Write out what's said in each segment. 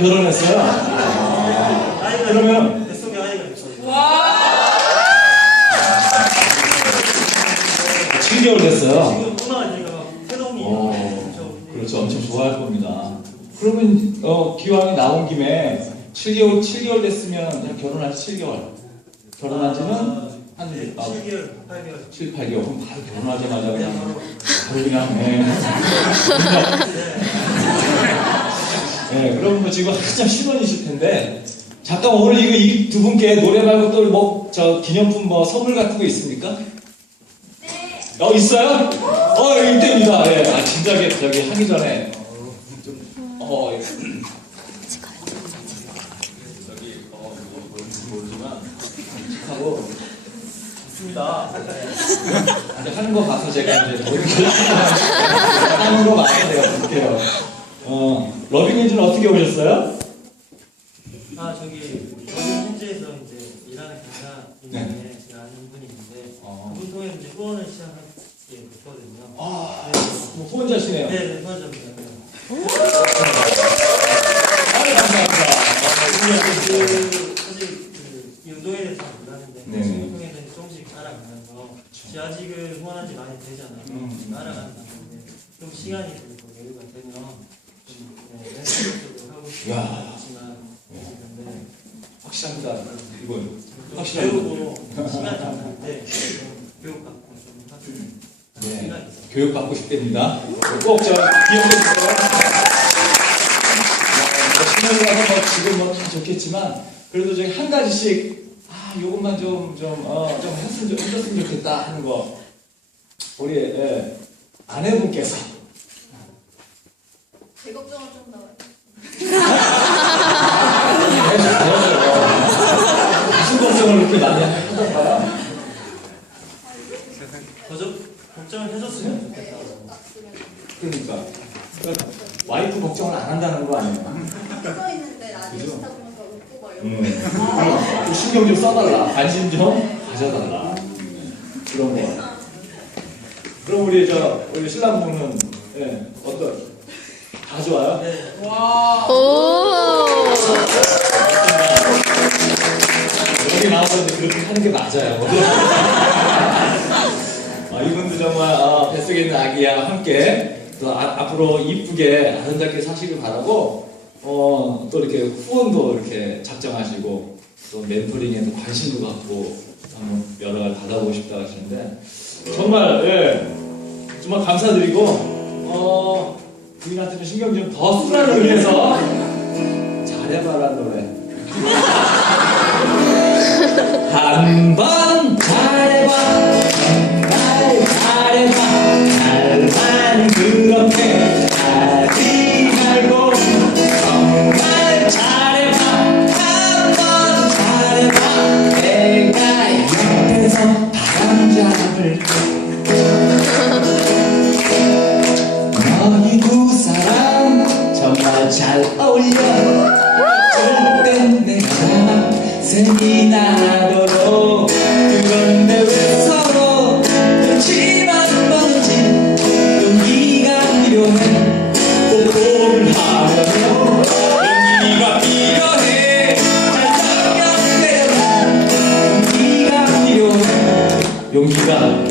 결혼했어요? 아, 그러면 뱃속에 아이가 있어요. 7개월 됐어요. 지금 누나가 어, 그렇죠. 엄청 좋아할 겁니다. 그러면 어, 기왕이 나온 김에 7개월 7개월 됐으면 결혼할 7개월. 결혼한 지는 한 네, 아, 7개월, 8개월. 7, 8개월. 그럼 바로 결혼하자마자 그냥 바로 그냥 네. 네, 그럼 뭐 지금 한참 신혼이실 텐데 잠깐 오늘 이거 이 두 분께 노래 말고 또 뭐 저 기념품 뭐 선물 같은 거 있습니까? 네. 어 있어요? 어 이때입니다. 예. 아 진작에 저기 하기 전에 어 예. 저기 어 뭐, 뭔지 모르지만 하고 좋습니다. 네. 하는 거 봐서 제가 이제 모르게 하는 거 봐서 제가 볼게요. 어 러빙이즈는 어떻게 오셨어요? 아 저기 현지에서 이제 일하는 기사인데 제가 아는 분이 있는데 네. 어. 그분 통해서 이제 후원을 시작하게 됐거든요. 아 네, 뭐 후원자시네요. 네, 네, 후원자입니다. 네. 감사합니다. 그 사실 그 운동에 대해서 몰랐는데 조금씩 알아가면서 제가 아직은 후원한 지 많이 되잖아요. 음. 알아가는 단계인데 좀 시간이 들고 여유가 되면 야. 확실합니다. 이거 좀 확실해요. 배우고 시간이 안 나는데 좀 교육받고 좀 하고 네. 교육 받고 싶답니다. 꼭저 기억해 주세요. 신혼이라서 뭐 지금 뭐 다 좋겠지만 그래도 저희 한 가지씩 아 요것만 좀 좀어좀 했으면 좀 해줬으면 좋겠다 하는 거 우리 예, 아내분께서 제 걱정을 좀 더. 해주세요. 무슨 걱정을 그렇게 많이 하던가요? 거저 걱정을 해줬으면 네, 좋겠다고. 났으면. 그러니까 그러니까 와이프 걱정을 안 한다는 거 아니에요? 서 있는데 라디오 그죠? 스타 보면서 웃고 막 음. 이러고. 좀 신경 좀 써달라. 관심 좀 가져달라. 그런 거. 그럼 우리 저 우리 신랑분은 예, 어떤 다 좋아요? 네. 오. 여기 나와서 이제 그렇게 하는 게 맞아요. 아, 이분도 정말 아, 뱃속에 있는 아기와 함께 또 아, 앞으로 이쁘게 아름답게 사시길 바라고 어, 또 이렇게 후원도 이렇게 작정하시고 또 멘토링에도 관심도 갖고 한번 여러 가지 받아보고 싶다 하시는데 정말 예, 정말 감사드리고 어, 부인한테는 신경 좀 더 쓰라는 의미에서 잘해봐라 노래 어쩔 땐 내가 색이 나도록 그런데 왜 서로 눈치만 보는지 용기가 필요해. 뽀뽀를 하려면 용기가 필요해. 잘 당겨내려면 용기가 필요해 용기가 너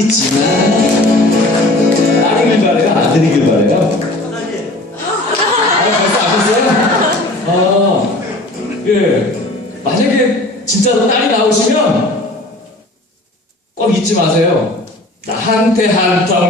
있지만 딸이길 바래요? 아들이길 바래요? 아, 벌써 아셨어요? 아, 예. 만약에 진짜로 딸이 나오시면 꼭 잊지 마세요. 나한테 한덩이